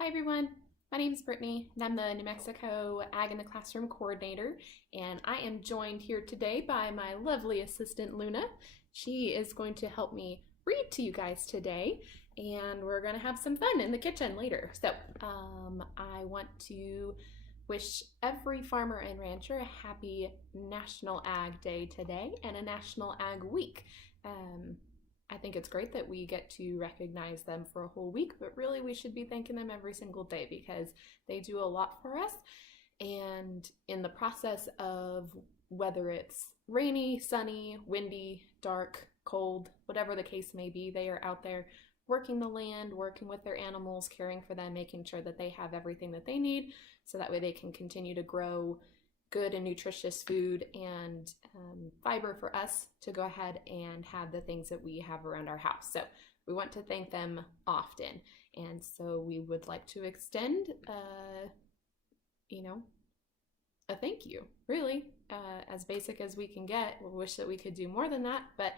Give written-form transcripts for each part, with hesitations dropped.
Hi everyone, my name is Brittany and I'm the New Mexico Ag in the Classroom Coordinator, and I am joined here today by my lovely assistant Luna. She is going to help me read to you guys today, and we're going to have some fun in the kitchen later. So I want to wish every farmer and rancher a happy National Ag Day today and a National Ag Week. I think it's great that we get to recognize them for a whole week, but really we should be thanking them every single day because they do a lot for us. And in the process of whether it's rainy, sunny, windy, dark, cold, whatever the case may be, they are out there working the land, working with their animals, caring for them, making sure that they have everything that they need so that way they can continue to grow good and nutritious food and fiber for us to go ahead and have the things that we have around our house. So we want to thank them often. And so we would like to extend, a thank you, really, as basic as we can get. We wish that we could do more than that, but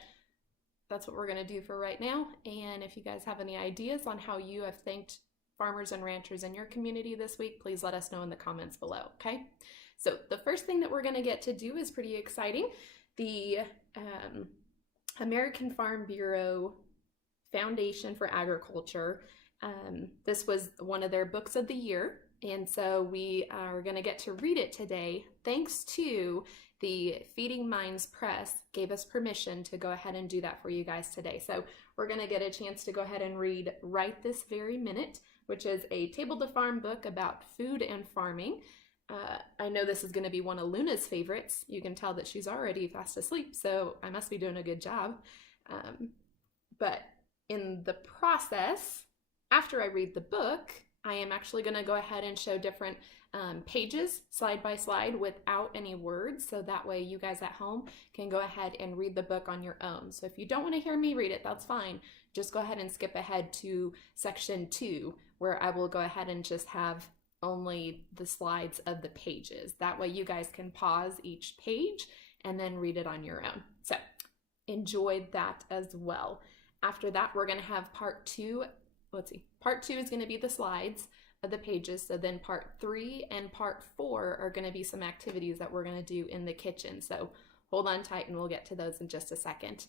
that's what we're gonna do for right now. And if you guys have any ideas on how you have thanked farmers and ranchers in your community this week, please let us know in the comments below, okay? So the first thing that we're going to get to do is pretty exciting. The American Farm Bureau Foundation for Agriculture, this was one of their books of the year, and so we are going to get to read it today thanks to the Feeding Minds Press gave us permission to go ahead and do that for you guys today. So we're going to get a chance to go ahead and read Right This Very Minute, which is a Table to Farm book about food and farming. I know this is going to be one of Luna's favorites. You can tell that she's already fast asleep, so I must be doing a good job. But in the process, after I read the book, I am actually going to go ahead and show different pages slide by slide without any words, so that way you guys at home can go ahead and read the book on your own. So if you don't want to hear me read it, that's fine. Just go ahead and skip ahead to section 2, where I will go ahead and just have only the slides of the pages. That way you guys can pause each page and then read it on your own. So enjoy that as well. After that, we're going to have part 2. Let's see. Part 2 is going to be the slides of the pages. So then part 3 and part 4 are going to be some activities that we're going to do in the kitchen. So hold on tight and we'll get to those in just a second.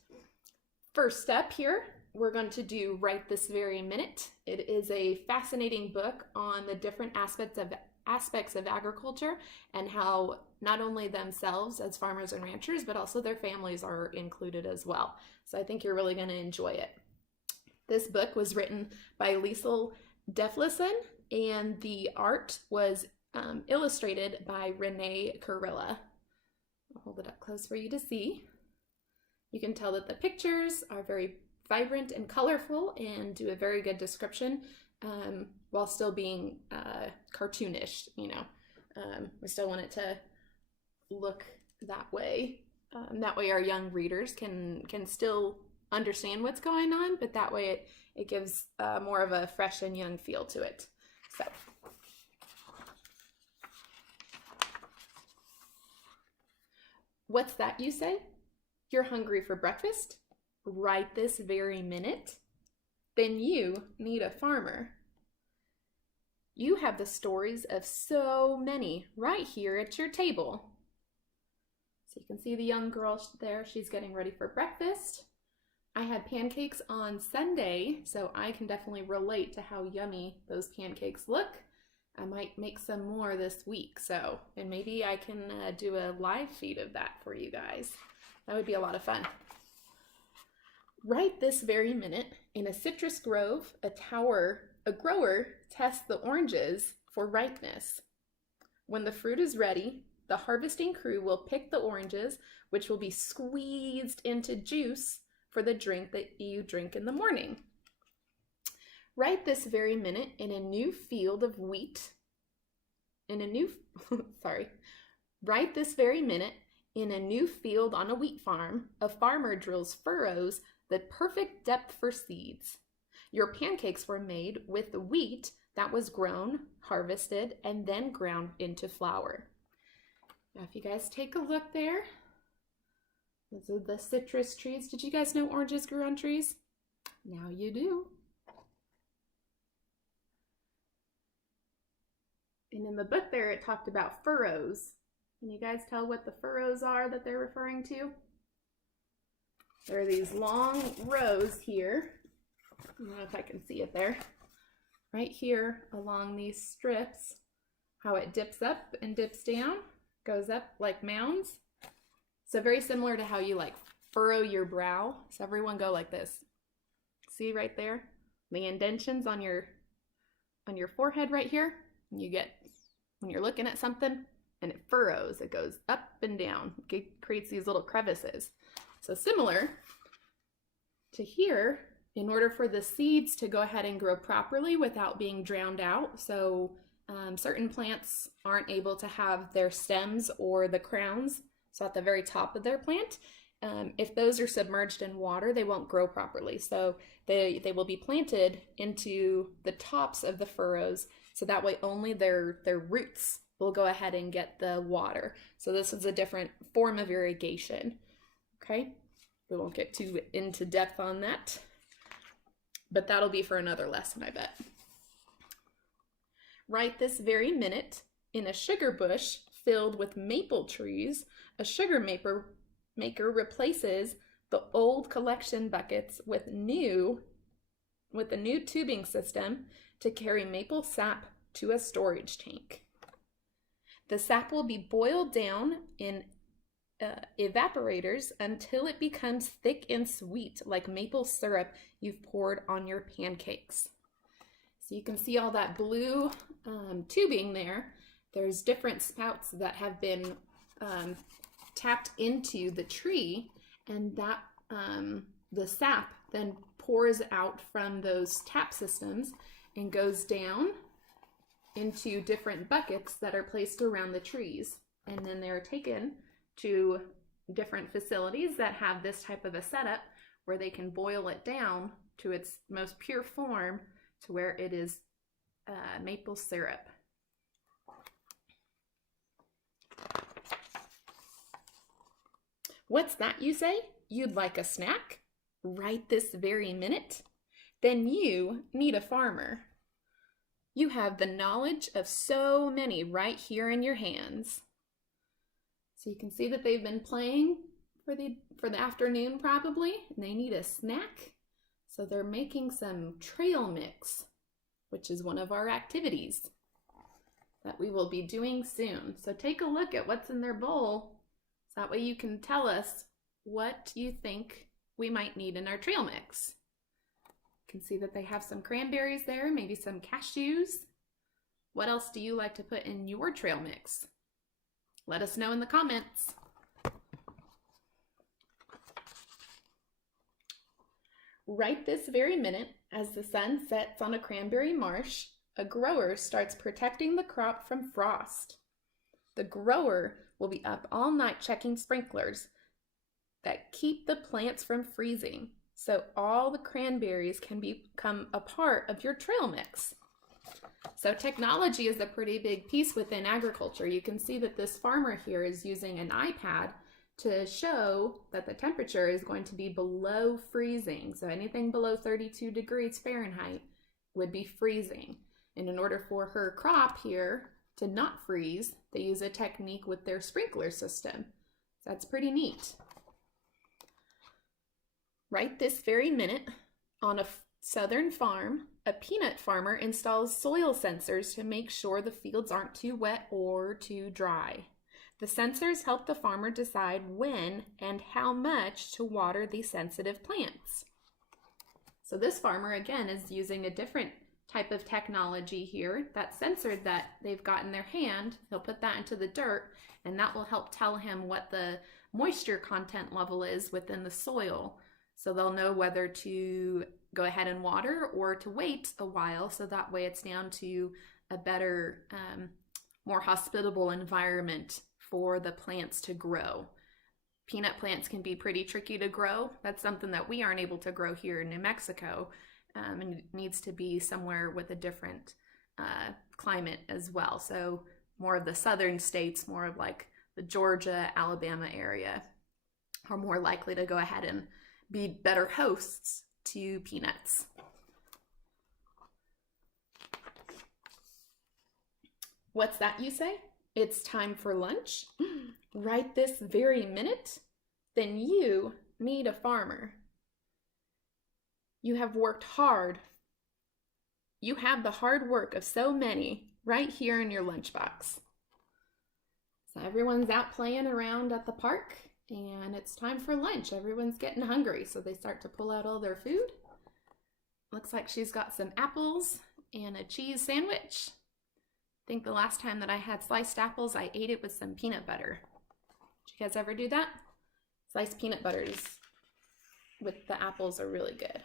First step here, we're going to do Right This Very Minute. It is a fascinating book on the different aspects of agriculture and how not only themselves as farmers and ranchers, but also their families are included as well. So I think you're really going to enjoy it. This book was written by Liesl Deflison, and the art was illustrated by Renee Carilla. I'll hold it up close for you to see. You can tell that the pictures are very vibrant and colorful and do a very good description while still being cartoonish, we still want it to look that way. That way our young readers can still understand what's going on, but that way it gives more of a fresh and young feel to it. So what's that, you say? You're hungry for breakfast? Right this very minute? Then you need a farmer. You have the stories of so many right here at your table. So you can see the young girl there, she's getting ready for breakfast. I had pancakes on Sunday, so I can definitely relate to how yummy those pancakes look. I might make some more this week, and maybe I can do a live feed of that for you guys. That would be a lot of fun. Right this very minute, in a citrus grove, a grower tests the oranges for ripeness. When the fruit is ready, the harvesting crew will pick the oranges, which will be squeezed into juice for the drink that you drink in the morning. Right this very minute, in a new field of wheat, right this very minute, in a new field on a wheat farm, a farmer drills furrows the perfect depth for seeds. Your pancakes were made with the wheat that was grown, harvested, and then ground into flour. Now, if you guys take a look there, these are the citrus trees. Did you guys know oranges grew on trees? Now you do. And in the book there, it talked about furrows. Can you guys tell what the furrows are that they're referring to? There are these long rows here. I don't know if I can see it there. Right here along these strips, how it dips up and dips down, goes up like mounds. So very similar to how you like furrow your brow. So everyone go like this. See right there? The indentions on your forehead right here. You get, when you're looking at something and it furrows, it goes up and down. It creates these little crevices. So similar to here, in order for the seeds to go ahead and grow properly without being drowned out, so certain plants aren't able to have their stems or the crowns, so at the very top of their plant, if those are submerged in water, they won't grow properly. So they will be planted into the tops of the furrows, so that way only their roots will go ahead and get the water. So this is a different form of irrigation. Okay, we won't get too into depth on that, but that'll be for another lesson, I bet. Right this very minute, in a sugar bush filled with maple trees, a sugar maker replaces the old collection buckets with a new tubing system to carry maple sap to a storage tank. The sap will be boiled down in evaporators until it becomes thick and sweet, like maple syrup you've poured on your pancakes. So you can see all that blue tubing there. There's different spouts that have been tapped into the tree, and that the sap then pours out from those tap systems and goes down into different buckets that are placed around the trees, and then they're taken to different facilities that have this type of a setup where they can boil it down to its most pure form to where it is maple syrup. What's that, you say? You'd like a snack? Right this very minute? Then you need a farmer. You have the knowledge of so many right here in your hands. So you can see that they've been playing for the afternoon probably, and they need a snack. So they're making some trail mix, which is one of our activities that we will be doing soon. So take a look at what's in their bowl. So that way you can tell us what you think we might need in our trail mix. You can see that they have some cranberries there, maybe some cashews. What else do you like to put in your trail mix? Let us know in the comments. Right this very minute, as the sun sets on a cranberry marsh, a grower starts protecting the crop from frost. The grower will be up all night checking sprinklers that keep the plants from freezing, so all the cranberries can become a part of your trail mix. So technology is a pretty big piece within agriculture. You can see that this farmer here is using an iPad to show that the temperature is going to be below freezing. So anything below 32 degrees Fahrenheit would be freezing. And in order for her crop here to not freeze, they use a technique with their sprinkler system. That's pretty neat. Right this very minute, on a southern farm, a peanut farmer installs soil sensors to make sure the fields aren't too wet or too dry. The sensors help the farmer decide when and how much to water the sensitive plants. So this farmer, again, is using a different type of technology here. That sensor that they've got in their hand, he'll put that into the dirt, and that will help tell him what the moisture content level is within the soil. So they'll know whether to go ahead and water or to wait a while, so that way it's down to a better, more hospitable environment for the plants to grow. Peanut plants can be pretty tricky to grow. That's something that we aren't able to grow here in New Mexico, and it needs to be somewhere with a different climate as well. So more of the southern states, more of like the Georgia, Alabama area, are more likely to go ahead and be better hosts to peanuts. What's that, you say? It's time for lunch? Right this very minute? Then you need a farmer. You have worked hard. You have the hard work of so many right here in your lunchbox. So everyone's out playing around at the park, and it's time for lunch. Everyone's getting hungry, so they start to pull out all their food. Looks like she's got some apples and a cheese sandwich. I think the last time that I had sliced apples, I ate it with some peanut butter. Did you guys ever do that? Sliced peanut butters with the apples are really good.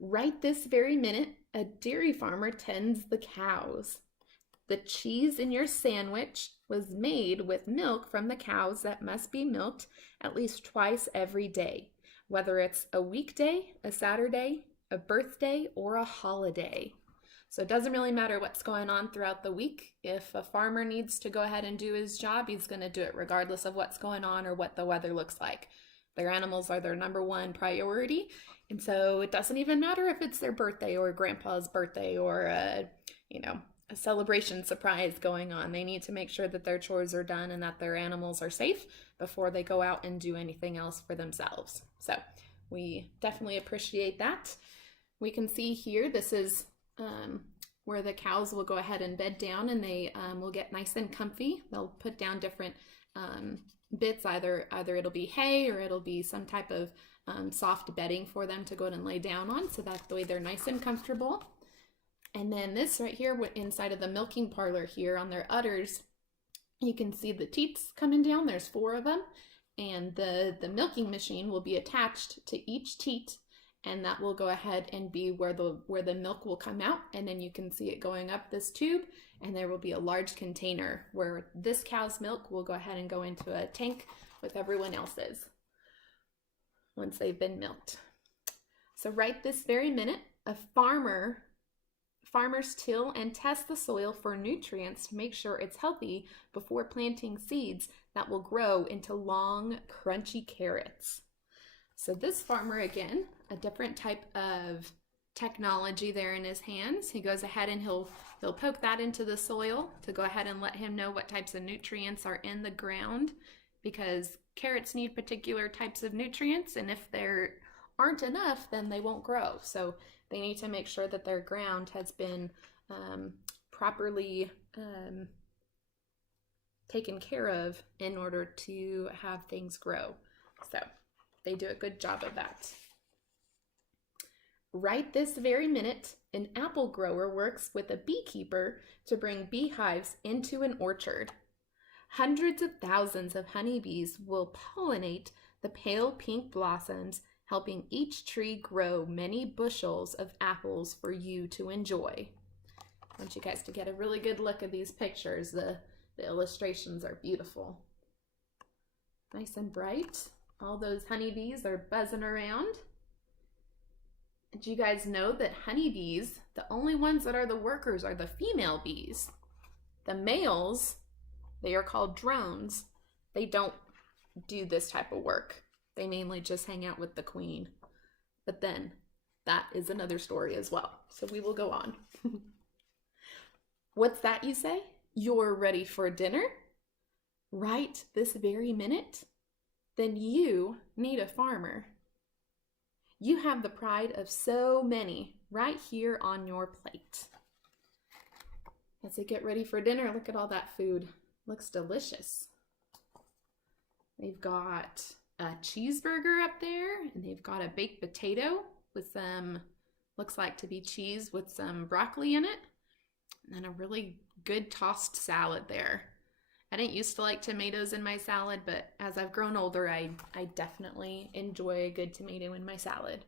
Right this very minute, a dairy farmer tends the cows. The cheese in your sandwich was made with milk from the cows that must be milked at least twice every day, whether it's a weekday, a Saturday, a birthday, or a holiday. So it doesn't really matter what's going on throughout the week. If a farmer needs to go ahead and do his job, he's going to do it regardless of what's going on or what the weather looks like. Their animals are their number one priority. And so it doesn't even matter if it's their birthday or grandpa's birthday or a celebration surprise going on. They need to make sure that their chores are done and that their animals are safe before they go out and do anything else for themselves. So we definitely appreciate that. We can see here, this is where the cows will go ahead and bed down, and they will get nice and comfy. They'll put down different bits, either it'll be hay or it'll be some type of soft bedding for them to go ahead and lay down on, so that the way they're nice and comfortable. And then this right here, inside of the milking parlor here on their udders, you can see the teats coming down. There's 4 of them, and the milking machine will be attached to each teat, and that will go ahead and be where the milk will come out, and then you can see it going up this tube, and there will be a large container where this cow's milk will go ahead and go into a tank with everyone else's once they've been milked. So right this very minute, farmers till and test the soil for nutrients to make sure it's healthy before planting seeds that will grow into long, crunchy carrots. So this farmer, again, a different type of technology there in his hands. He goes ahead and he'll poke that into the soil to go ahead and let him know what types of nutrients are in the ground, because carrots need particular types of nutrients, and if there aren't enough, then they won't grow. So they need to make sure that their ground has been properly taken care of in order to have things grow. So they do a good job of that. Right this very minute, an apple grower works with a beekeeper to bring beehives into an orchard. Hundreds of thousands of honeybees will pollinate the pale pink blossoms, helping each tree grow many bushels of apples for you to enjoy. I want you guys to get a really good look at these pictures. The illustrations are beautiful. Nice and bright. All those honeybees are buzzing around. Did you guys know that honeybees, the only ones that are the workers are the female bees? The males, they are called drones. They don't do this type of work. They mainly just hang out with the queen. But then, that is another story as well. So we will go on. What's that, you say? You're ready for dinner? Right this very minute? Then you need a farmer. You have the pride of so many right here on your plate. As they get ready for dinner, look at all that food. Looks delicious. They've got a cheeseburger up there, and they've got a baked potato with some, looks like to be cheese with some broccoli in it, and then a really good tossed salad there. I didn't used to like tomatoes in my salad, but as I've grown older, I definitely enjoy a good tomato in my salad.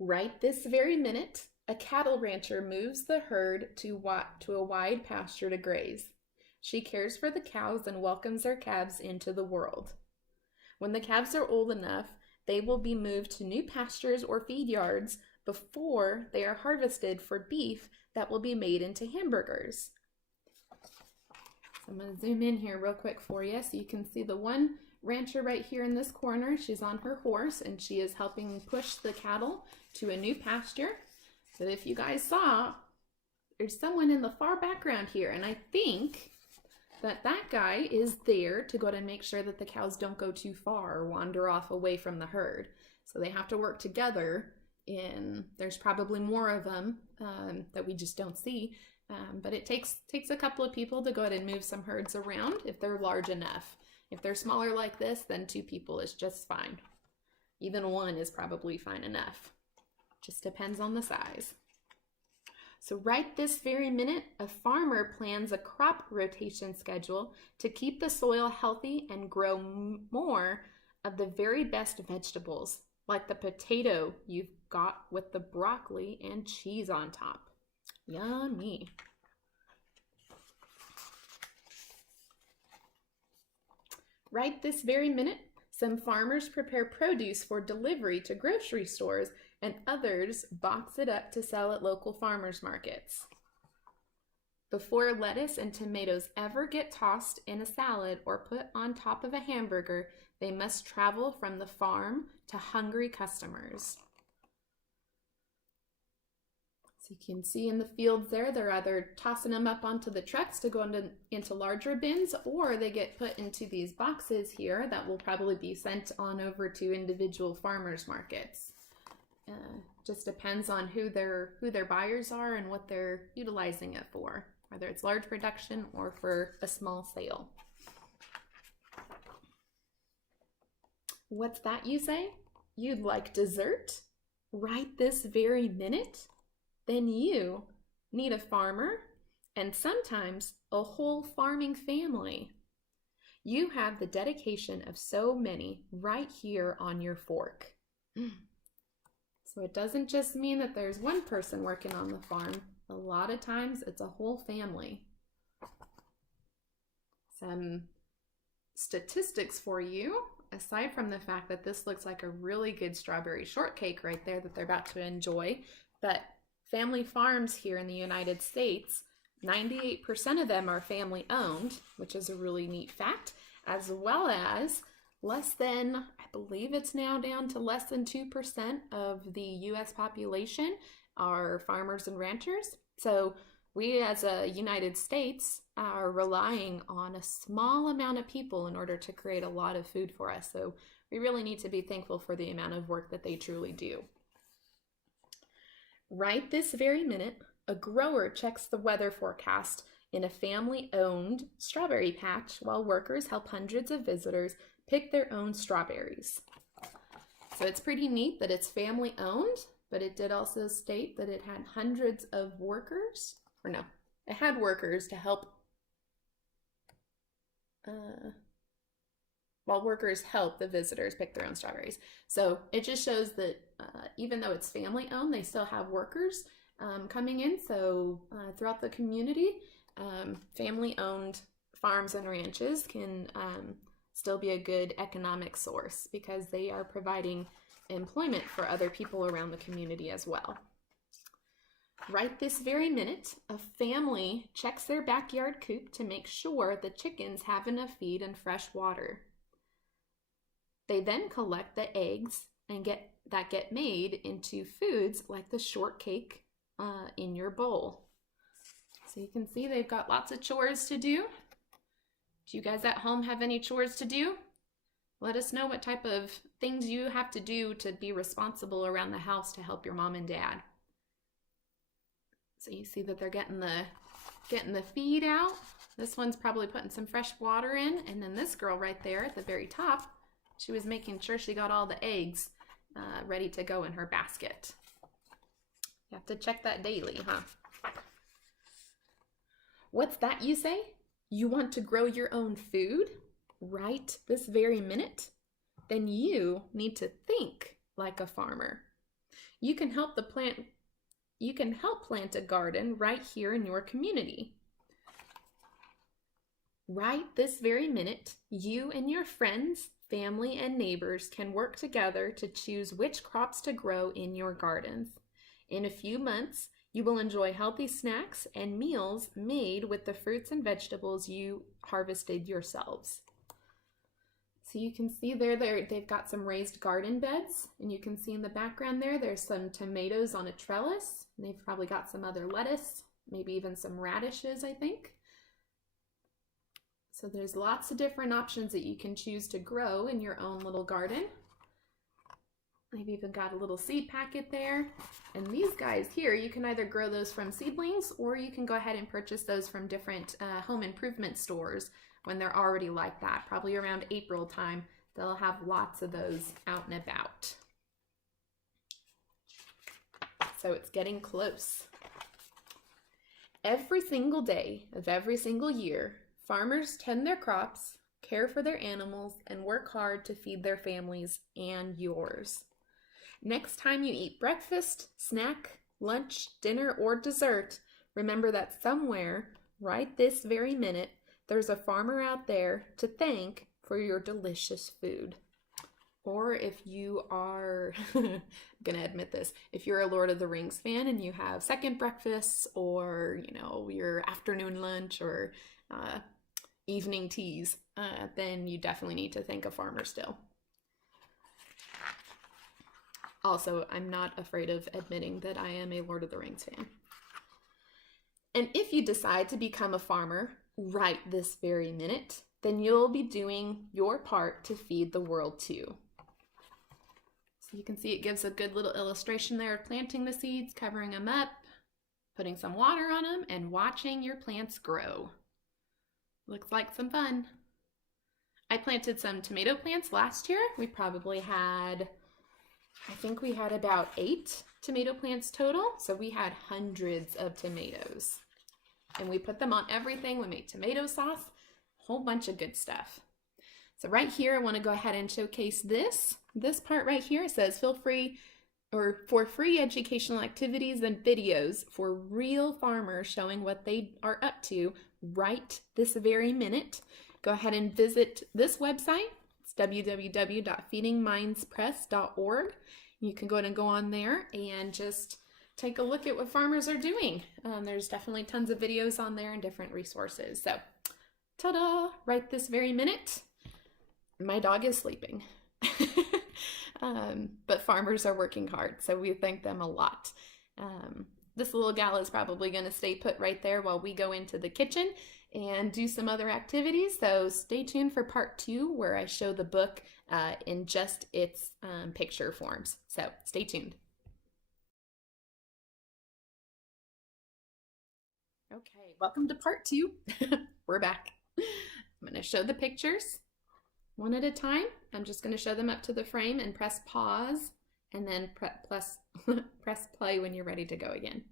Right this very minute, a cattle rancher moves the herd to a wide pasture to graze. She cares for the cows and welcomes her calves into the world. When the calves are old enough, they will be moved to new pastures or feed yards before they are harvested for beef that will be made into hamburgers. So I'm going to zoom in here real quick for you so you can see the one rancher right here in this corner. She's on her horse and she is helping push the cattle to a new pasture. But if you guys saw, there's someone in the far background here, and I think that guy is there to go ahead and make sure that the cows don't go too far or wander off away from the herd. So they have to work together, and there's probably more of them that we just don't see. But it takes a couple of people to go ahead and move some herds around if they're large enough. If they're smaller like this, then 2 people is just fine. Even 1 is probably fine enough. Just depends on the size. So right this very minute, a farmer plans a crop rotation schedule to keep the soil healthy and grow more of the very best vegetables, like the potato you've got with the broccoli and cheese on top. Yummy. Right this very minute, some farmers prepare produce for delivery to grocery stores, and others box it up to sell at local farmers markets. Before lettuce and tomatoes ever get tossed in a salad or put on top of a hamburger, they must travel from the farm to hungry customers. So you can see in the fields there, they're either tossing them up onto the trucks to go into larger bins, or they get put into these boxes here that will probably be sent on over to individual farmers markets. Just depends on who their buyers are and what they're utilizing it for, whether it's large production or for a small sale. What's that, you say? You'd like dessert? Right this very minute? Then you need a farmer and sometimes a whole farming family. You have the dedication of so many right here on your fork. So it doesn't just mean that there's one person working on the farm. A lot of times it's a whole family. Some statistics for you, aside from the fact that this looks like a really good strawberry shortcake right there that they're about to enjoy, but family farms here in the United States, 98% of them are family owned, which is a really neat fact, as well as less than, I believe it's now down to less than 2% of the US population are farmers and ranchers. So we as a United States are relying on a small amount of people in order to create a lot of food for us. So we really need to be thankful for the amount of work that they truly do. Right this very minute, a grower checks the weather forecast in a family-owned strawberry patch while workers help hundreds of visitors pick their own strawberries. So it's pretty neat that it's family-owned, but it did also state that it had hundreds of workers, or no, it had workers to help, while workers help the visitors pick their own strawberries. So it just shows that even though it's family owned, they still have workers coming in. So throughout the community, family owned farms and ranches can still be a good economic source because they are providing employment for other people around the community as well. Right this very minute, a family checks their backyard coop to make sure the chickens have enough feed and fresh water. They then collect the eggs and get made into foods like the shortcake in your bowl. So you can see they've got lots of chores to do. Do you guys at home have any chores to do? Let us know what type of things you have to do to be responsible around the house to help your mom and dad. So you see that they're getting the feed out. This one's probably putting some fresh water in, and then this girl right there at the very top, she was making sure she got all the eggs ready to go in her basket. You have to check that daily, huh? What's that, you say? You want to grow your own food right this very minute? Then you need to think like a farmer. You can help plant a garden right here in your community. Right this very minute, you and your friends, family, and neighbors can work together to choose which crops to grow in your gardens. In a few months, you will enjoy healthy snacks and meals made with the fruits and vegetables you harvested yourselves. So you can see they've got some raised garden beds, and you can see in the background there's some tomatoes on a trellis. And they've probably got some other lettuce, maybe even some radishes, I think. So there's lots of different options that you can choose to grow in your own little garden. They've even got a little seed packet there. And these guys here, you can either grow those from seedlings, or you can go ahead and purchase those from different home improvement stores when they're already like that. Probably around April time, they'll have lots of those out and about. So it's getting close. Every single day of every single year, farmers tend their crops, care for their animals, and work hard to feed their families and yours. Next time you eat breakfast, snack, lunch, dinner, or dessert, remember that somewhere, right this very minute, there's a farmer out there to thank for your delicious food. Or if you are, I'm gonna admit this, if you're a Lord of the Rings fan and you have second breakfasts, or your afternoon lunch, or evening teas, then you definitely need to thank a farmer still. Also, I'm not afraid of admitting that I am a Lord of the Rings fan. And if you decide to become a farmer right this very minute, then you'll be doing your part to feed the world too. So you can see it gives a good little illustration there of planting the seeds, covering them up, putting some water on them, and watching your plants grow. Looks like some fun. I planted some tomato plants last year. We probably had, I think we had about 8 tomato plants total. So we had hundreds of tomatoes. And we put them on everything. We made tomato sauce, a whole bunch of good stuff. So right here, I want to go ahead and showcase this. This part right here says feel free, or for free educational activities and videos for real farmers showing what they are up to right this very minute. Go ahead and visit this website. It's www.feedingmindspress.org. You can go ahead and go on there and just take a look at what farmers are doing. There's definitely tons of videos on there and different resources. So, ta-da! Right this very minute, my dog is sleeping. But farmers are working hard, so we thank them a lot. This little gal is probably going to stay put right there while we go into the kitchen and do some other activities. So stay tuned for part 2, where I show the book in just its picture forms. So stay tuned. Okay, welcome to part 2. We're back. I'm going to show the pictures one at a time. I'm just going to show them up to the frame and press pause, and then press play when you're ready to go again.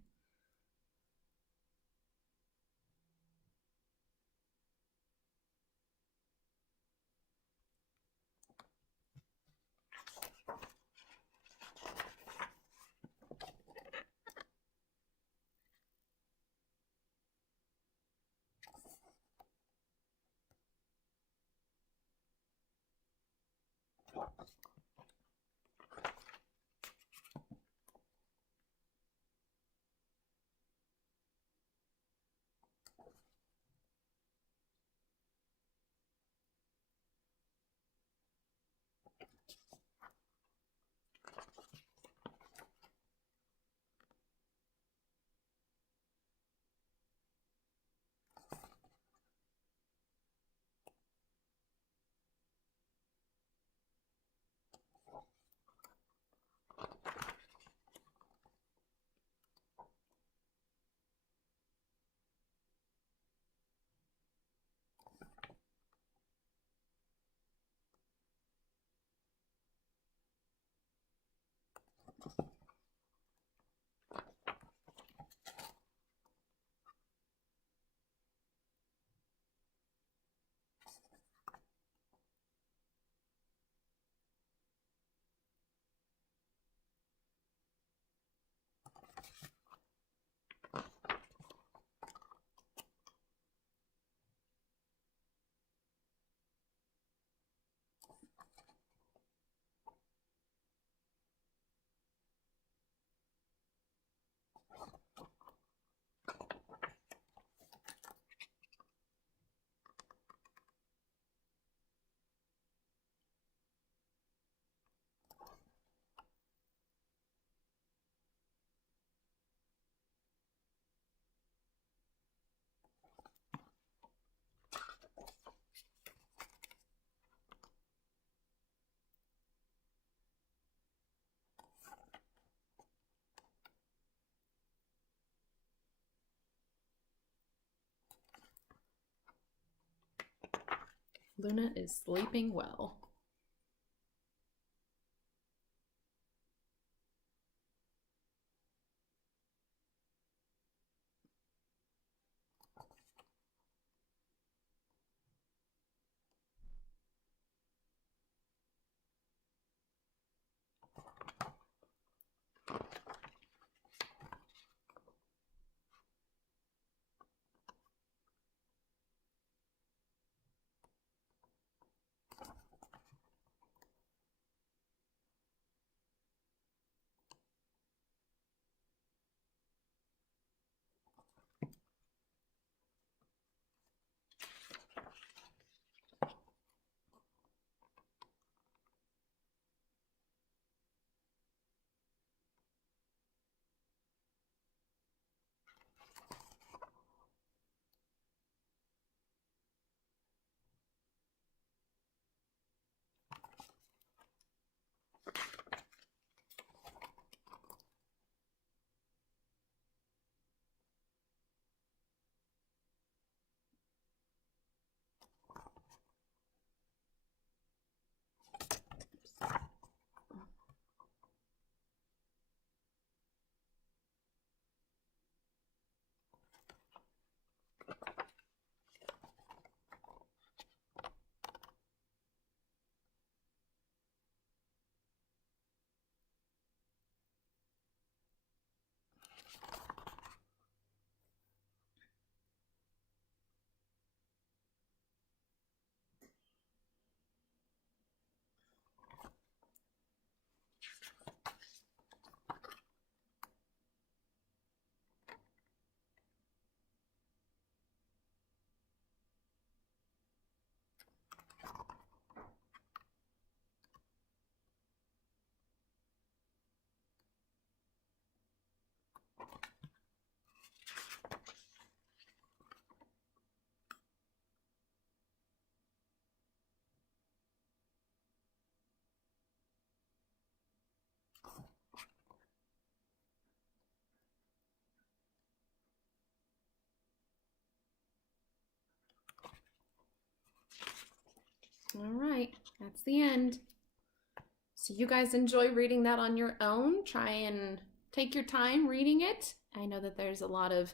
Luna is sleeping well. All right, that's the end. So you guys enjoy reading that on your own. Try and take your time reading it. I know that there's a lot of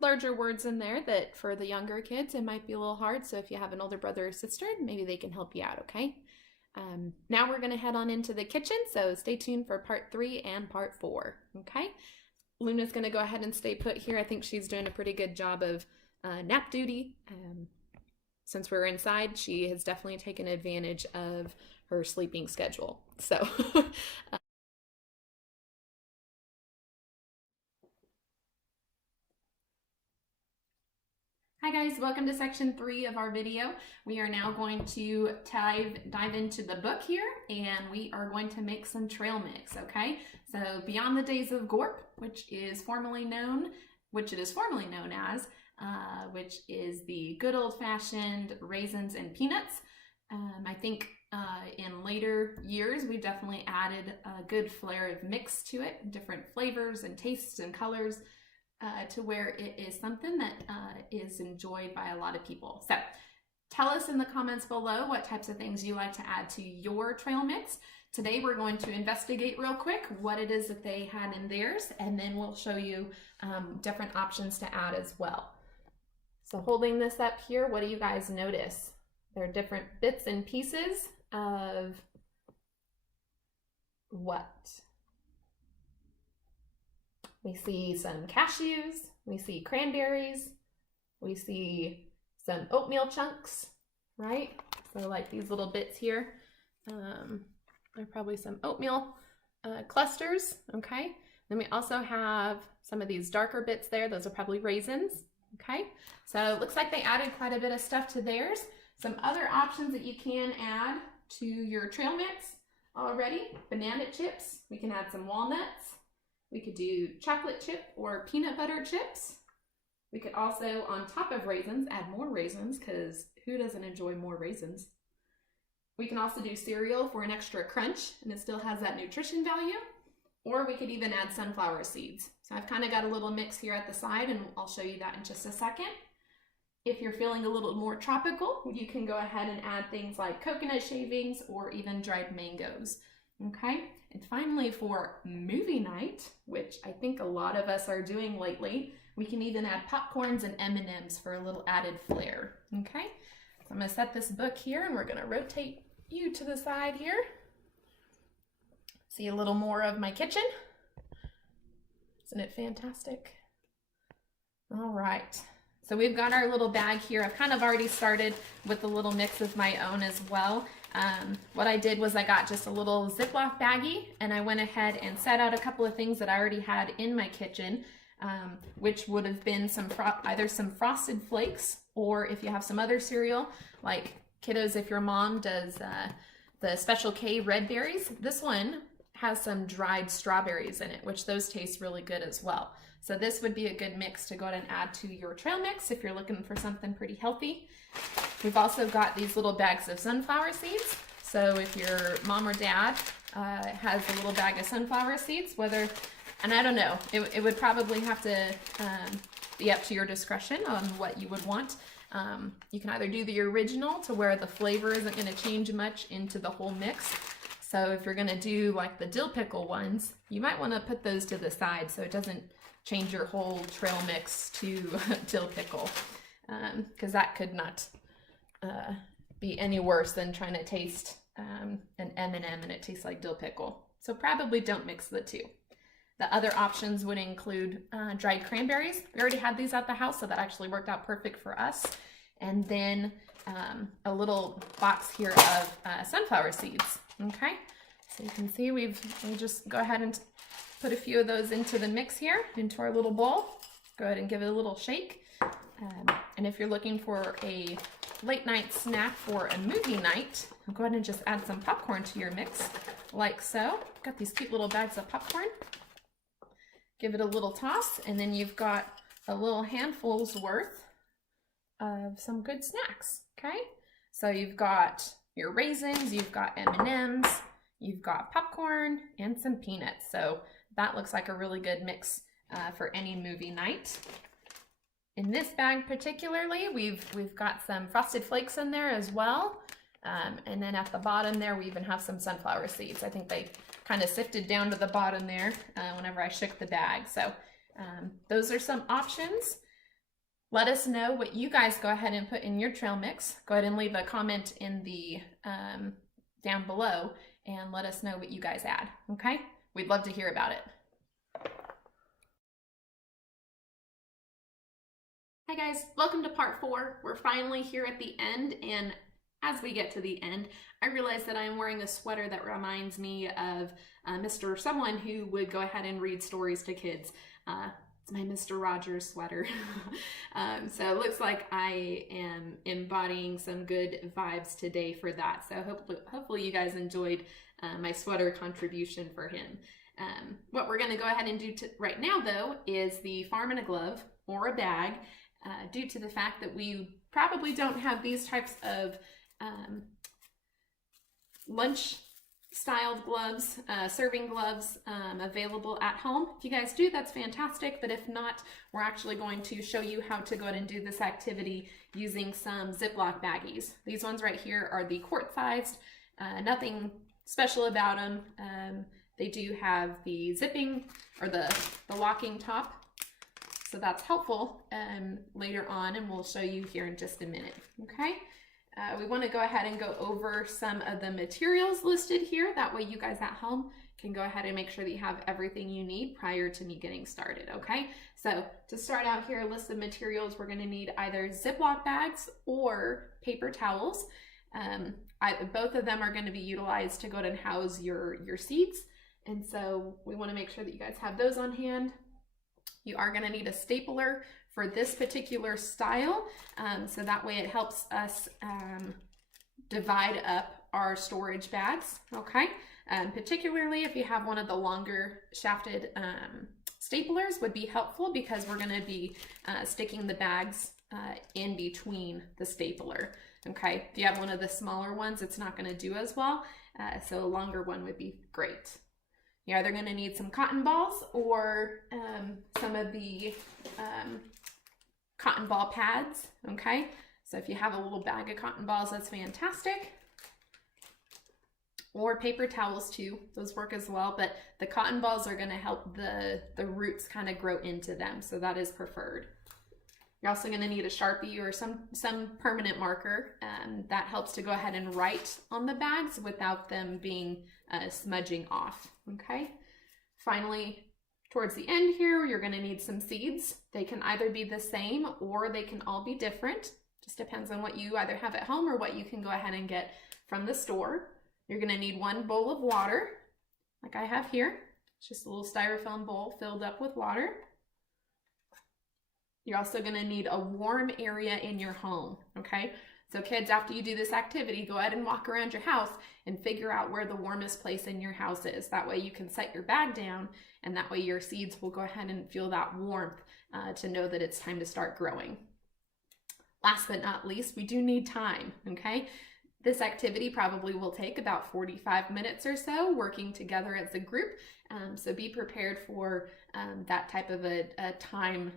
larger words in there that for the younger kids, it might be a little hard. So if you have an older brother or sister, maybe they can help you out, okay? Now we're gonna head on into the kitchen. So stay tuned for part 3 and part 4, okay? Luna's gonna go ahead and stay put here. I think she's doing a pretty good job of nap duty. Since we're inside, she has definitely taken advantage of her sleeping schedule. So Hi guys, welcome to section 3 of our video. We are now going to dive into the book here, and we are going to make some trail mix, okay? So Beyond the Days of Gorp, which it is formally known as, which is the good old-fashioned raisins and peanuts. I think in later years, we've definitely added a good flair of mix to it, different flavors and tastes and colors, to where it is something that is enjoyed by a lot of people. So tell us in the comments below what types of things you like to add to your trail mix. Today we're going to investigate real quick what it is that they had in theirs, and then we'll show you different options to add as well. So holding this up here, what do you guys notice? There are different bits and pieces of what? We see some cashews, we see cranberries, we see some oatmeal chunks, right? So like these little bits here, they're probably some oatmeal clusters, okay? Then we also have some of these darker bits there. Those are probably raisins, okay? So it looks like they added quite a bit of stuff to theirs. Some other options that you can add to your trail mix already: banana chips. We can add some walnuts. We could do chocolate chip or peanut butter chips. We could also, on top of raisins, add more raisins, because who doesn't enjoy more raisins? We can also do cereal for an extra crunch, and it still has that nutrition value. Or we could even add sunflower seeds. So I've kind of got a little mix here at the side, and I'll show you that in just a second. If you're feeling a little more tropical, you can go ahead and add things like coconut shavings or even dried mangoes. Okay, and finally for movie night, which I think a lot of us are doing lately, we can even add popcorns and M&Ms for a little added flair. Okay, so I'm gonna set this book here and we're gonna rotate you to the side here. See a little more of my kitchen. Isn't it fantastic? All right. So we've got our little bag here. I've kind of already started with a little mix of my own as well. What I did was I got just a little Ziploc baggie and I went ahead and set out a couple of things that I already had in my kitchen, which would have been either some Frosted Flakes, or if you have some other cereal, like kiddos, if your mom does the Special K red berries, this one has some dried strawberries in it, which those taste really good as well. So this would be a good mix to go ahead and add to your trail mix if you're looking for something pretty healthy. We've also got these little bags of sunflower seeds. So if your mom or dad has a little bag of sunflower seeds, and I don't know, it would probably have to be up to your discretion on what you would want. You can either do the original to where the flavor isn't going to change much into the whole mix. So if you're going to do like the dill pickle ones, you might want to put those to the side so it doesn't change your whole trail mix to dill pickle, because that could not be any worse than trying to taste an M&M and it tastes like dill pickle. So probably don't mix the two. The other options would include dried cranberries. We already had these at the house, so that actually worked out perfect for us. And then a little box here of sunflower seeds. Okay, so you can see we just go ahead and put a few of those into the mix here, into our little bowl. Go ahead and give it a little shake. And if you're looking for a late night snack for a movie night, go ahead and just add some popcorn to your mix, like so. Got these cute little bags of popcorn. Give it a little toss, and then you've got a little handful's worth of some good snacks, okay? So you've got your raisins, you've got M&Ms, you've got popcorn, and some peanuts. So that looks like a really good mix for any movie night. In this bag particularly, we've got some Frosted Flakes in there as well. And then at the bottom there, we even have some sunflower seeds. I think they kind of sifted down to the bottom there whenever I shook the bag. So those are some options. Let us know what you guys go ahead and put in your trail mix. Go ahead and leave a comment in the down below and let us know what you guys add, okay? We'd love to hear about it. Hi guys, welcome to part 4. We're finally here at the end, and as we get to the end, I realize that I'm wearing a sweater that reminds me of Mr. Someone who would go ahead and read stories to kids. It's my Mr. Rogers sweater. So it looks like I am embodying some good vibes today for that. So hopefully you guys enjoyed my sweater contribution for him. What we're going to go ahead and do right now, though, is the farm in a glove or a bag, due to the fact that we probably don't have these types of lunch styled gloves, serving gloves available at home. If you guys do, that's fantastic, but if not, we're actually going to show you how to go ahead and do this activity using some Ziploc baggies. These ones right here are the quart-sized, nothing special about them. They do have the zipping or the locking top, so that's helpful later on, and we'll show you here in just a minute, okay? We want to go ahead and go over some of the materials listed here. That way you guys at home can go ahead and make sure that you have everything you need prior to me getting started, okay? So to start out here, a list of materials, we're going to need either Ziploc bags or paper towels. Both of them are going to be utilized to go ahead and house your seeds. And so we want to make sure that you guys have those on hand. You are going to need a stapler for this particular style, so that way it helps us divide up our storage bags, okay? Particularly if you have one of the longer shafted staplers would be helpful, because we're going to be sticking the bags in between the stapler, okay? If you have one of the smaller ones, it's not going to do as well, so a longer one would be great. You're either going to need some cotton balls or some of the cotton ball pads, okay? So if you have a little bag of cotton balls, that's fantastic. Or paper towels too, those work as well, but the cotton balls are gonna help the roots kind of grow into them, so that is preferred. You're also gonna need a Sharpie or some permanent marker that helps to go ahead and write on the bags without them being smudging off, okay? Finally, towards the end here, you're gonna need some seeds. They can either be the same or they can all be different. Just depends on what you either have at home or what you can go ahead and get from the store. You're gonna need 1 bowl of water, like I have here. It's just a little styrofoam bowl filled up with water. You're also gonna need a warm area in your home, okay? So kids, after you do this activity, go ahead and walk around your house and figure out where the warmest place in your house is. That way you can set your bag down, and that way your seeds will go ahead and feel that warmth to know that it's time to start growing. Last but not least, we do need time, okay? This activity probably will take about 45 minutes or so working together as a group. So be prepared for that type of a time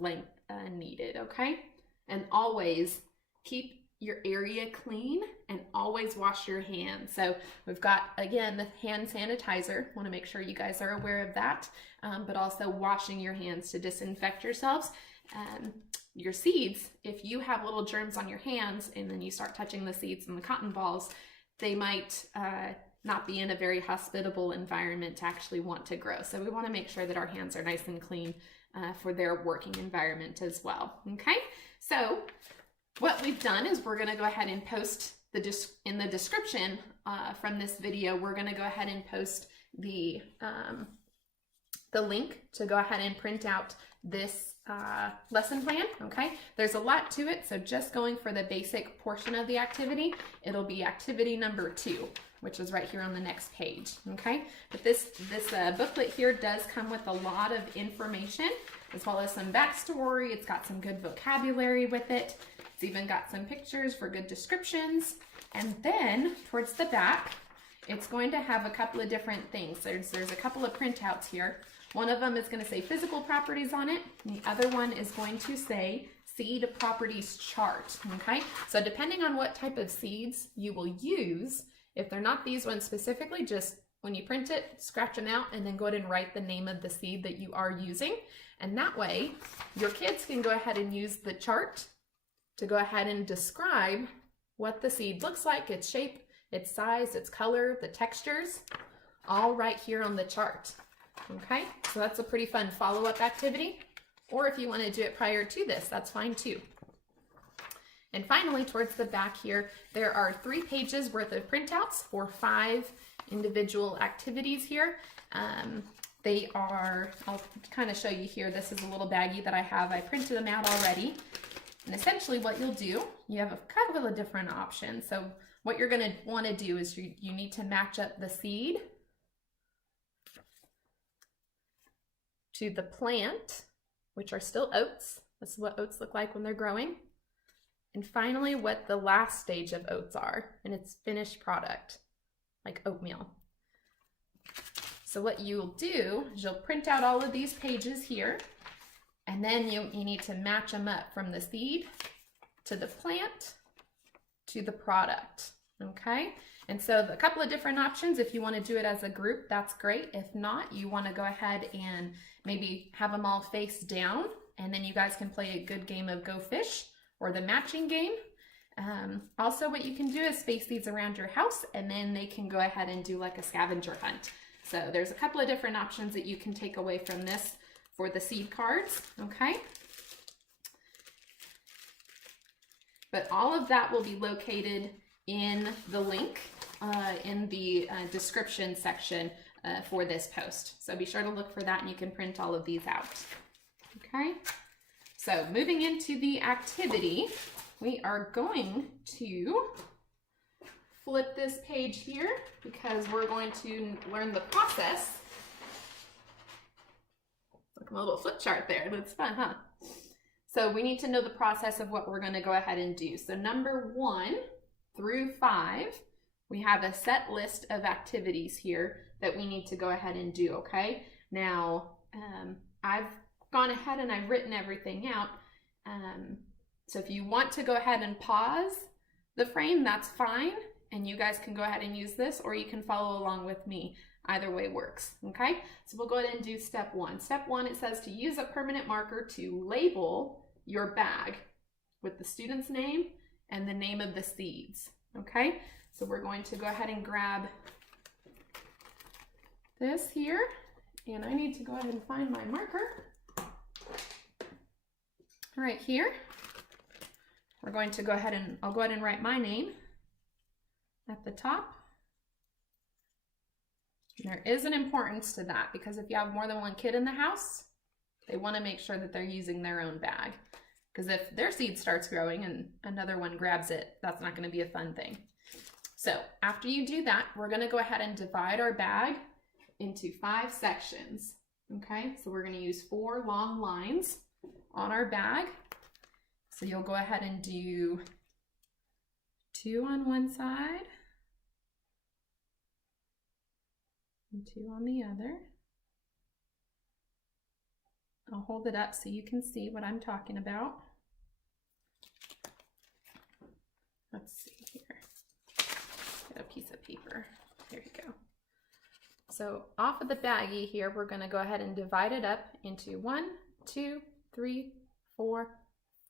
length needed, okay? And always keep your area clean and always wash your hands. So we've got, again, the hand sanitizer. Want to make sure you guys are aware of that, but also washing your hands to disinfect yourselves. Your seeds, if you have little germs on your hands and then you start touching the seeds and the cotton balls, they might not be in a very hospitable environment to actually want to grow. So we want to make sure that our hands are nice and clean for their working environment as well. Okay, so what we've done is we're going to go ahead and post in the description from this video, we're going to go ahead and post the link to go ahead and print out this lesson plan, okay? There's a lot to it, so just going for the basic portion of the activity, it'll be activity number 2, which is right here on the next page, okay? But this booklet here does come with a lot of information, as well as some backstory. It's got some good vocabulary with it. It's even got some pictures for good descriptions. And then towards the back, it's going to have a couple of different things. There's a couple of printouts here. One of them is going to say physical properties on it, and the other one is going to say seed properties chart, okay? So depending on what type of seeds you will use, if they're not these ones specifically, just when you print it, scratch them out and then go ahead and write the name of the seed that you are using. And that way, your kids can go ahead and use the chart to go ahead and describe what the seed looks like, its shape, its size, its color, the textures, all right here on the chart. Okay, so that's a pretty fun follow-up activity. Or if you want to do it prior to this, that's fine too. And finally, towards the back here, there are 3 pages worth of printouts for 5 individual activities here. They are, I'll kind of show you here, this is a little baggie that I have. I printed them out already. And essentially what you'll do, you have a couple of different options. So what you're going to want to do is you need to match up the seed to the plant, which are still oats. This is what oats look like when they're growing. And finally, what the last stage of oats are in its finished product, like oatmeal. So what you'll do is you'll print out all of these pages here, and then you need to match them up from the seed to the plant to the product, okay? And so a couple of different options. If you want to do it as a group, that's great. If not, you want to go ahead and maybe have them all face down, and then you guys can play a good game of Go Fish or the matching game. Also, what you can do is space these around your house, and then they can go ahead and do like a scavenger hunt. So there's a couple of different options that you can take away from this for the seed cards, okay? But all of that will be located in the link in the description section for this post. So be sure to look for that, and you can print all of these out. Okay, so moving into the activity, we are going to flip this page here because we're going to learn the process. Look, a little flip chart there. That's fun, huh? So we need to know the process of what we're going to go ahead and do. So number 1 through 5, we have a set list of activities here that we need to go ahead and do, okay? Now, I've gone ahead and I've written everything out. So if you want to go ahead and pause the frame, that's fine. And you guys can go ahead and use this, or you can follow along with me. Either way works, okay? So we'll go ahead and do step one. Step one, it says to use a permanent marker to label your bag with the student's name and the name of the seeds, okay? So we're going to go ahead and grab this here, and I need to go ahead and find my marker. Right here. We're going to go ahead and, I'll go ahead and write my name at the top. And there is an importance to that, because if you have more than one kid in the house, they want to make sure that they're using their own bag. Because if their seed starts growing and another one grabs it, that's not going to be a fun thing. So after you do that, we're going to go ahead and divide our bag into 5 sections. Okay, so we're going to use 4 long lines on our bag. So you'll go ahead and do 2 on one side and 2 on the other. I'll hold it up so you can see what I'm talking about. Let's see here. Get a piece of paper. There you go. So off of the baggie here, we're going to go ahead and divide it up into 1, 2, 3, 4,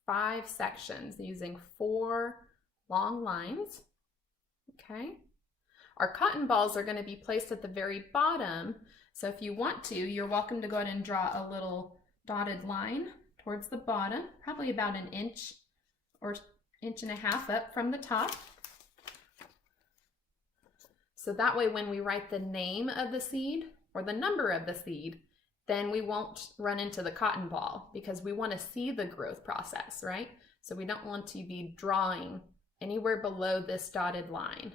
5 sections using 4 long lines. Okay. Our cotton balls are going to be placed at the very bottom. So if you want to, you're welcome to go ahead and draw a little dotted line towards the bottom, probably about 1 inch or 1.5 inches up from the top. So that way when we write the name of the seed or the number of the seed, then we won't run into the cotton ball, because we want to see the growth process, right? So we don't want to be drawing anywhere below this dotted line,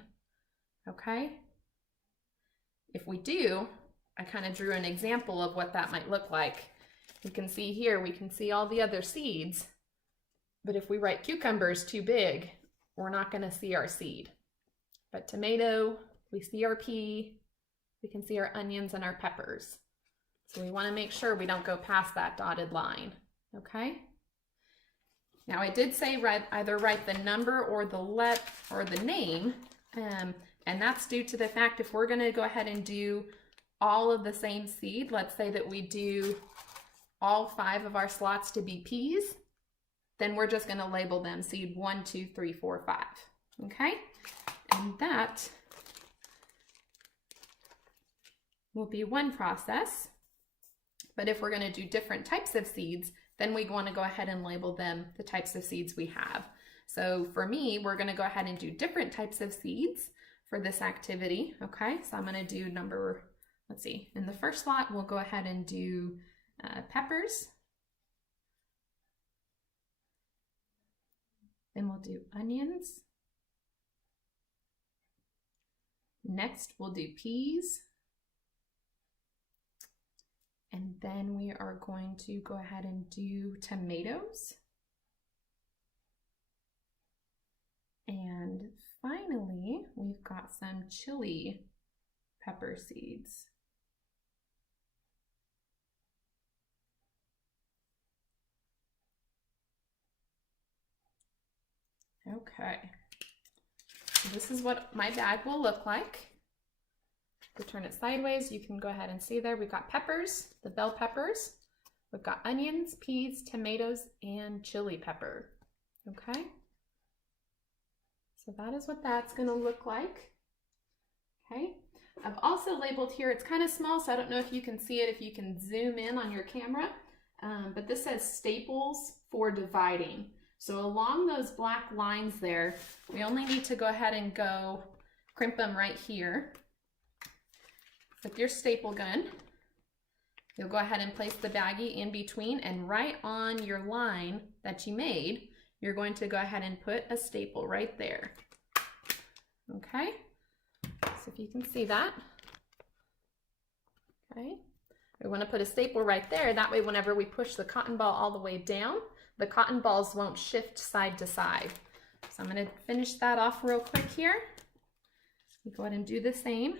okay? If we do, I kind of drew an example of what that might look like. You can see here, we can see all the other seeds, but if we write cucumbers too big, we're not going to see our seed. But tomato, we see our pea, we can see our onions and our peppers. So we want to make sure we don't go past that dotted line, okay? Now I did say either write the number or the name, and that's due to the fact if we're going to go ahead and do all of the same seed, let's say that we do all 5 of our slots to be peas, then we're just going to label them seed 1, 2, 3, 4, 5, okay? And that will be one process. But if we're going to do different types of seeds, then we want to go ahead and label them the types of seeds we have. So for me, we're going to go ahead and do different types of seeds for this activity. Okay, so I'm going to do let's see, in the first slot, we'll go ahead and do peppers. Then we'll do onions. Next, we'll do peas. And then we are going to go ahead and do tomatoes. And finally, we've got some chili pepper seeds. Okay, so this is what my bag will look like. To turn it sideways, you can go ahead and see there we've got peppers, the bell peppers. We've got onions, peas, tomatoes, and chili pepper. Okay, so that is what that's going to look like. Okay, I've also labeled here, it's kind of small, so I don't know if you can see it, if you can zoom in on your camera, but this says staples for dividing. So along those black lines there, we only need to go ahead and crimp them right here. With your staple gun, you'll go ahead and place the baggie in between, and right on your line that you made, you're going to go ahead and put a staple right there. Okay, so if you can see that. Okay, we want to put a staple right there. That way, whenever we push the cotton ball all the way down, the cotton balls won't shift side to side. So I'm going to finish that off real quick here. Go ahead and do the same.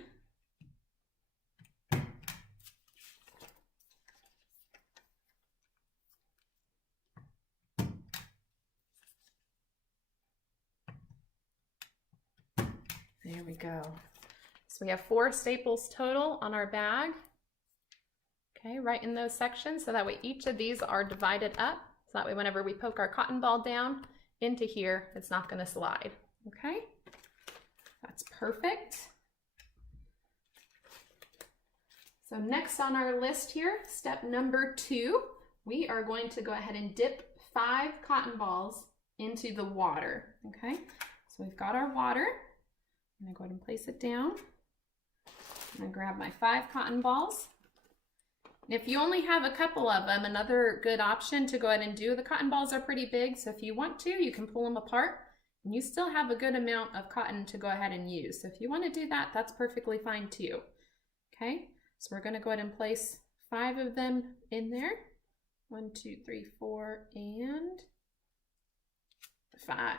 There we go. So we have 4 staples total on our bag. Okay, right in those sections, so that way each of these are divided up. So that way whenever we poke our cotton ball down into here, it's not going to slide. Okay, that's perfect. So next on our list here, step number 2, we are going to go ahead and dip 5 cotton balls into the water. Okay, so we've got our water. I'm going to go ahead and place it down. I'm going to grab my 5 cotton balls. If you only have a couple of them, another good option to go ahead and do, the cotton balls are pretty big, so if you want to, you can pull them apart and you still have a good amount of cotton to go ahead and use. So if you want to do that, that's perfectly fine too. Okay, so we're going to go ahead and place 5 of them in there. 1, 2, 3, 4, and 5.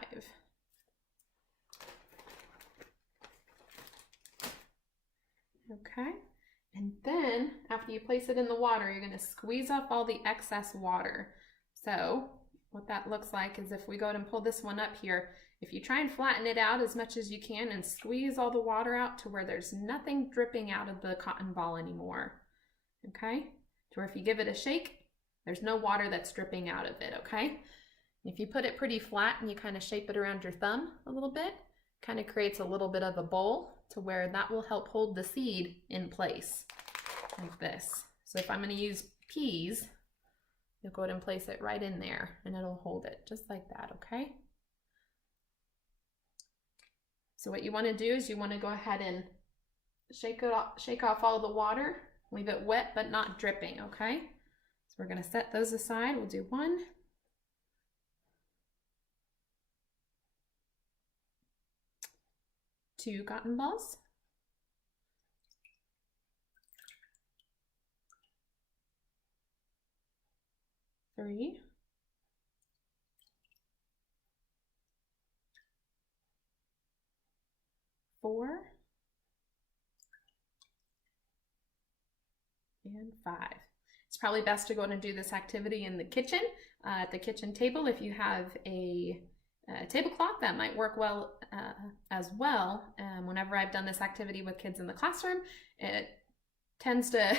Okay. And then after you place it in the water, you're going to squeeze off all the excess water. So what that looks like is if we go ahead and pull this one up here, if you try and flatten it out as much as you can and squeeze all the water out to where there's nothing dripping out of the cotton ball anymore. Okay? To where if you give it a shake, there's no water that's dripping out of it. Okay? If you put it pretty flat and you kind of shape it around your thumb a little bit, kind of creates a little bit of a bowl to where that will help hold the seed in place like this. So if I'm going to use peas, you'll go ahead and place it right in there and it'll hold it just like that. Okay. So what you want to do is you want to go ahead and shake off all the water, leave it wet but not dripping. Okay. So we're going to set those aside. We'll do 1. 2 cotton balls. 3. 4. And 5. It's probably best to go and do this activity in the kitchen, at the kitchen table. If you have a tablecloth, that might work well as well. Whenever I've done this activity with kids in the classroom, it tends to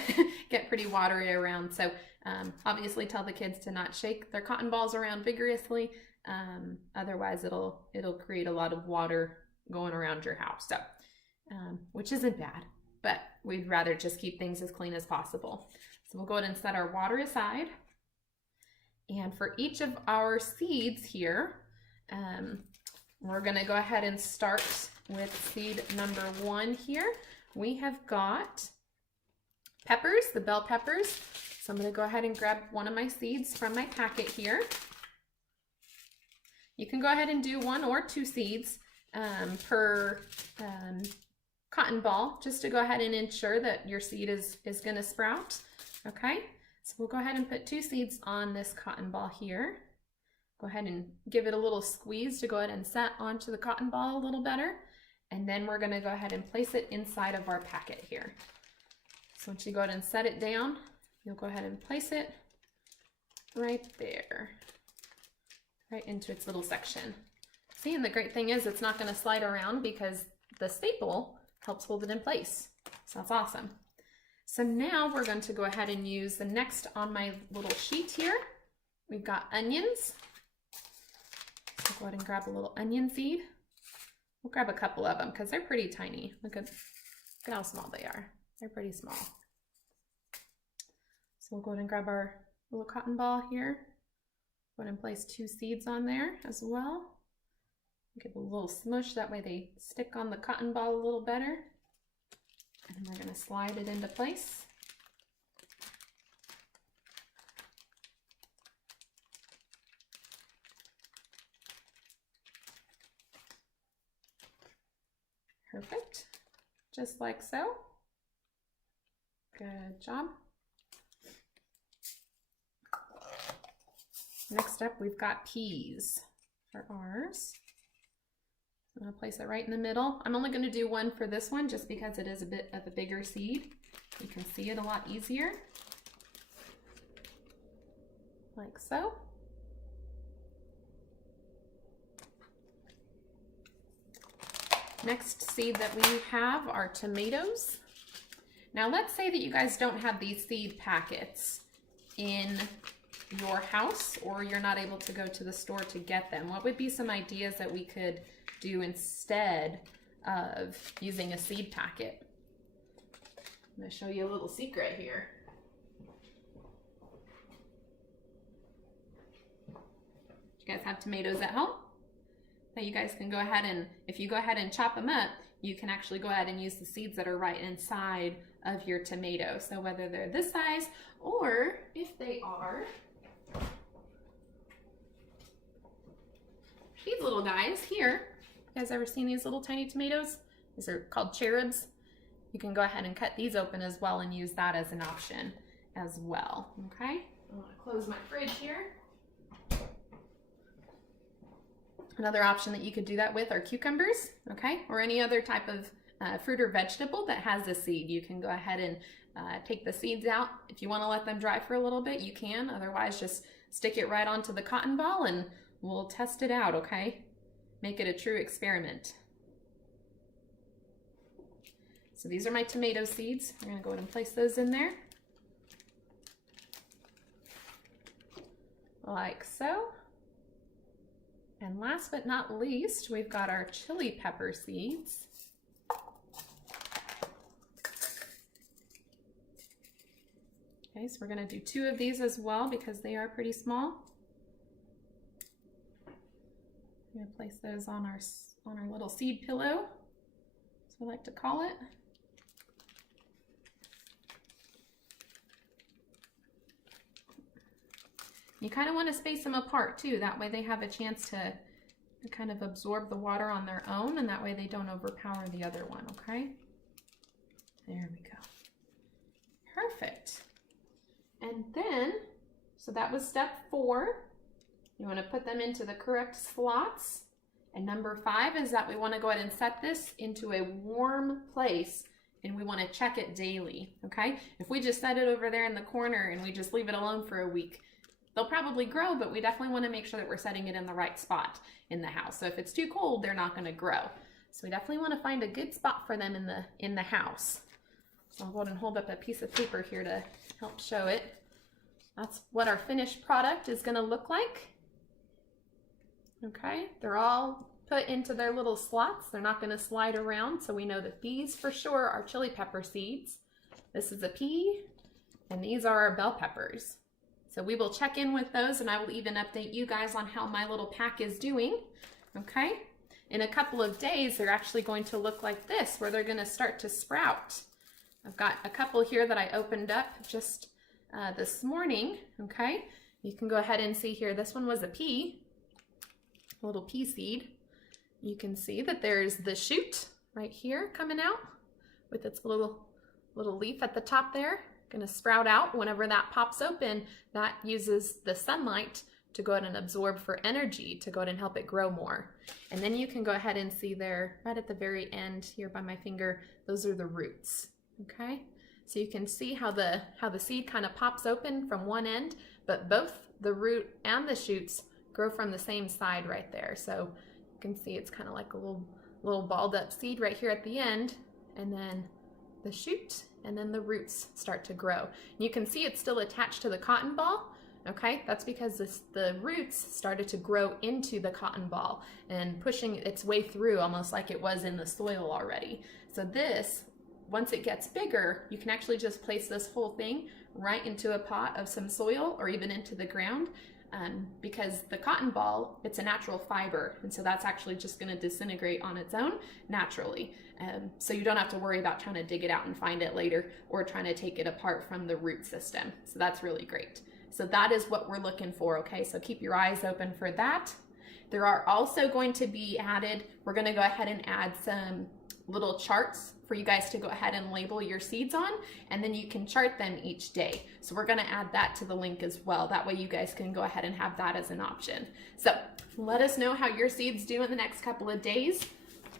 get pretty watery around. So obviously tell the kids to not shake their cotton balls around vigorously. Otherwise it'll create a lot of water going around your house. So, which isn't bad, but we'd rather just keep things as clean as possible. So we'll go ahead and set our water aside. And for each of our seeds here, we're going to go ahead and start with seed number 1 here. We have got peppers, the bell peppers. So I'm going to go ahead and grab one of my seeds from my packet here. You can go ahead and do 1 or 2 seeds per cotton ball, just to go ahead and ensure that your seed is going to sprout. Okay, so we'll go ahead and put 2 seeds on this cotton ball here. Go ahead and give it a little squeeze to go ahead and set onto the cotton ball a little better. And then we're going to go ahead and place it inside of our packet here. So once you go ahead and set it down, you'll go ahead and place it right there, right into its little section. See, and the great thing is it's not going to slide around because the staple helps hold it in place. So that's awesome. So now we're going to go ahead and use the next on my little sheet here. We've got onions. So go ahead and grab a little onion seed. We'll grab a couple of them because they're pretty tiny. Look at how small they are. They're pretty small. So we'll go ahead and grab our little cotton ball here. Go ahead and place 2 seeds on there as well. Give a little smush, that way they stick on the cotton ball a little better. And we're going to slide it into place. Perfect. Just like so. Good job. Next up, we've got peas for ours. I'm going to place it right in the middle. I'm only going to do 1 for this one just because it is a bit of a bigger seed. You can see it a lot easier. Like so. Next seed that we have are tomatoes. Now let's say that you guys don't have these seed packets in your house, or you're not able to go to the store to get them. What would be some ideas that we could do instead of using a seed packet? I'm going to show you a little secret here. You guys have tomatoes at home that you guys can go ahead and, if you go ahead and chop them up, you can actually go ahead and use the seeds that are right inside of your tomato. So whether they're this size, or if they are these little guys here. You guys ever seen these little tiny tomatoes? These are called cherubs. You can go ahead and cut these open as well and use that as an option as well, okay? I'm gonna close my fridge here. Another option that you could do that with are cucumbers, okay? Or any other type of fruit or vegetable that has a seed. You can go ahead and take the seeds out. If you wanna let them dry for a little bit, you can. Otherwise, just stick it right onto the cotton ball and we'll test it out, okay? Make it a true experiment. So these are my tomato seeds. We're gonna go ahead and place those in there. Like so. And last but not least, we've got our chili pepper seeds. Okay, so we're gonna do 2 of these as well because they are pretty small. I'm gonna place those on our little seed pillow, as I like to call it. You kind of want to space them apart too, that way they have a chance to kind of absorb the water on their own, and that way they don't overpower the other one, okay? There we go. Perfect. And then, so that was step 4. You want to put them into the correct slots. And number 5 is that we want to go ahead and set this into a warm place, and we want to check it daily, okay? If we just set it over there in the corner and we just leave it alone for a week, they'll probably grow, but we definitely want to make sure that we're setting it in the right spot in the house. So if it's too cold, they're not going to grow. So we definitely want to find a good spot for them in the house. So I'll go ahead and hold up a piece of paper here to help show it. That's what our finished product is going to look like. Okay, they're all put into their little slots. They're not going to slide around, so we know that these for sure are chili pepper seeds. This is a pea, and these are our bell peppers. So we will check in with those, and I will even update you guys on how my little pack is doing, okay? In a couple of days, they're actually going to look like this, where they're going to start to sprout. I've got a couple here that I opened up just this morning, okay? You can go ahead and see here, this one was a pea, a little pea seed. You can see that there's the shoot right here coming out with its little leaf at the top there. Going to sprout out. Whenever that pops open, that uses the sunlight to go ahead and absorb for energy to go ahead and help it grow more. And then you can go ahead and see there right at the very end here by my finger, those are the roots. Okay, so you can see how the seed kind of pops open from one end, but both the root and the shoots grow from the same side right there. So you can see it's kind of like a little balled up seed right here at the end, and then the shoot, and then the roots start to grow. You can see it's still attached to the cotton ball, okay? That's because the roots started to grow into the cotton ball and pushing its way through almost like it was in the soil already. So this, once it gets bigger, you can actually just place this whole thing right into a pot of some soil or even into the ground, because the cotton ball, it's a natural fiber, and so that's actually just going to disintegrate on its own naturally. So you don't have to worry about trying to dig it out and find it later or trying to take it apart from the root system. So that's really great. So that is what we're looking for, okay? So keep your eyes open for that. There are also going to be added, we're going to go ahead and add some little charts for you guys to go ahead and label your seeds on, and then you can chart them each day. So we're going to add that to the link as well. That way you guys can go ahead and have that as an option. So let us know how your seeds do in the next couple of days.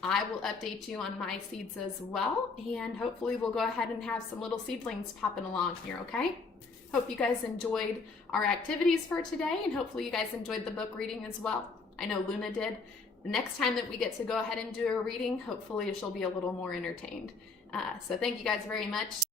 I will update you on my seeds as well, and hopefully we'll go ahead and have some little seedlings popping along here, okay? Hope you guys enjoyed our activities for today, and hopefully you guys enjoyed the book reading as well. I know Luna did. the next time that we get to go ahead and do a reading, hopefully she'll be a little more entertained. So thank you guys very much.